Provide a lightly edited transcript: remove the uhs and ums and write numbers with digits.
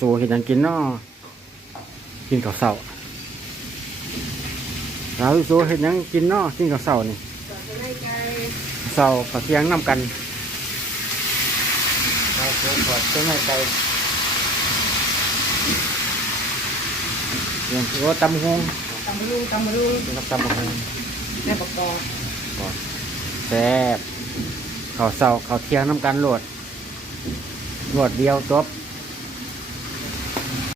สู้ๆเห็นยังกินเนาะกินข้าวเช้าเราสู้ๆเห็นยังกินเนาะกินข้าวเช้านี่เช้าข้าวเที่ยงนำกันเราสู้กอดจะไม่ไกลอย่างที่ว่าตำหงตำมาดูกินกับตำหง แม่ประกอบ แซ่บข้าวเช้าข้าวเที่ยงนำกันโหลดเดียวจบ